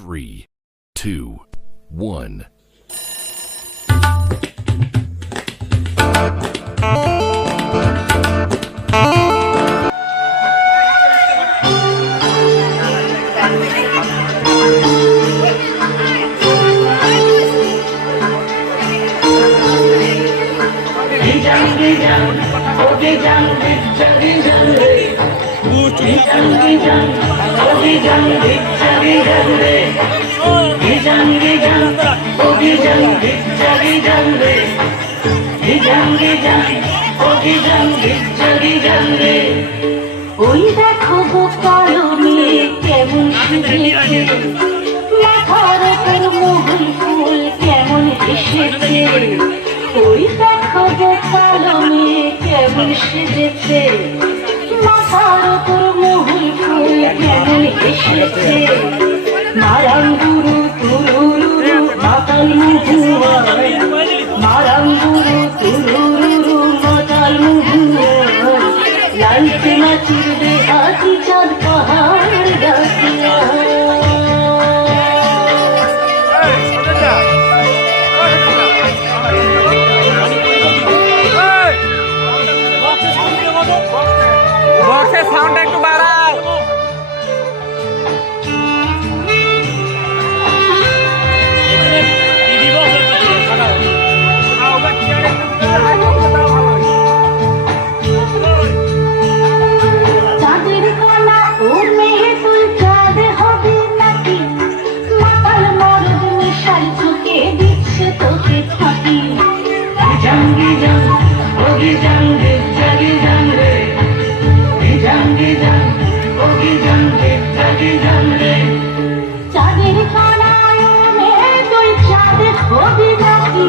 3, 2, 1. ওই দেখো গো কালো মেয়ে কেমন সেজেছে, মাথার উপর মহুল ফুল কেমন এসেছে। ওই দেখো গো কালো মেয়ে কেমন সেজেছে, মাথার উপর মহুল ফুল কেমন এসেছে। মারাঙ্গুরু তুরুরু মাতাল মুহুয়া, মারাঙ্গুরু তুরুরু মাতাল মুহুয়া, লালতে মাটির দেহাতি চাঁদ পাহাড় ডাকিয়া। বক্সের সাউন্ডটা একটু বাড়াও। চাঁদের কণা ও মেঘে তুই চাঁদ হবে নাকি, মাতাল মরদ মিশাল চোখে দিচ্ছে তোকে ফাঁকি। জাঙ্গি জাং ওগি জাঙ্গে জাগি জাঙ্গে, জাঙ্গি জাং ওগি জাঙ্গে জাগি জাঙ্গে। চাঁদের কণা ও মেঘে তুই চাঁদ হবে নাকি,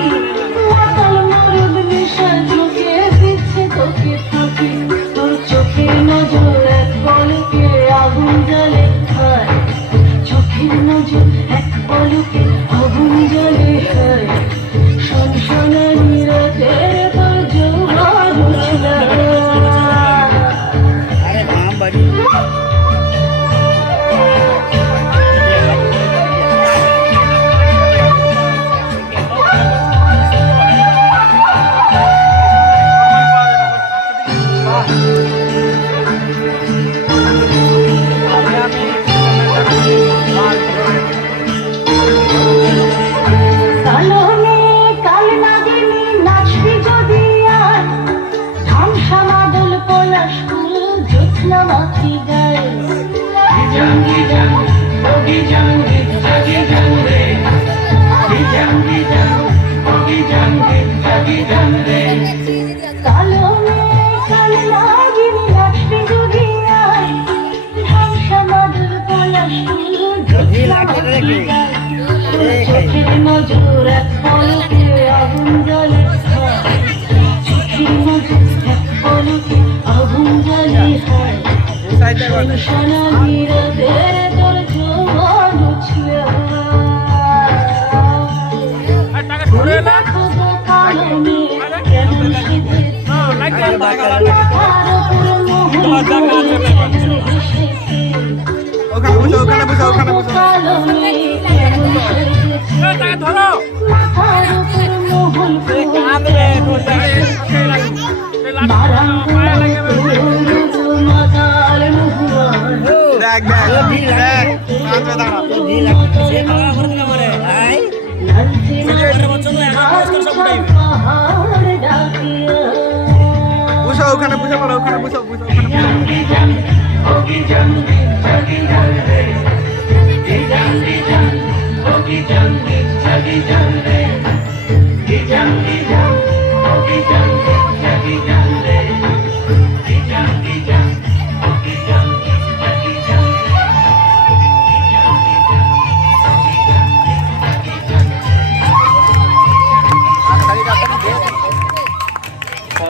মাতাল মরদ মিশাল চোখে দিচ্ছে তোকে ফাঁকি। তোর চোখের নজর এক পলকে আগুন জ্বলে হয়, চোখের নজর এক পলকে আগুন জ্বলে হয়। শনশনানি রাতে তোর যৌবন উছলা। কালো মেয়ে কাল নাগিনী নাচবি যদি আয়, ধামসা মাদল পলাশ ফুল জ্যোৎস্না মাখি গায়ে। জাঙ্গি জাং ওগি জাঙ্গি জাগি জাঙ্গে, জাঙ্গি জাং ওগি জাঙ্গি জাগি জাঙ্গে। কালো মেয়ে কাল নাগিনী নাচবি যদি আয়, ধামসা মাদল পলাশ ফুল জ্যোৎস্না মাখি গায়ে। চোখের নজর এক পলকে আগুন জ্বলে হয়, চোখের নজর এক পলকে আগুন জ্বলে হয়। শনশনানি রাতে তোর যৌবন উছলে। ওই দেখো গো কালো মেয়ে কেমন সেজেছে, মাথার উপর মহুল ফুল কেমন এসেছে। ওখানে বসো, ওখানে বসো, ওখানে বসো। কালো মেয়ে কেমন সেজেছে, মাথার উপর মহুল ফুল কেমন এসেছে। মারাঙ্গুরু তুরুরু মাতাল মুহুয়া, দেখ দেখ দেখ কাঁদবে দাঁড়া। লালচে মাটির চাঁদ পাহাড় ডাকিয়া। বসো ওখানে বসে পড়ো, ওখানে বসো, বসো ওখানে বসো। জাঙ্গি জাং ওগি জাঙ্গি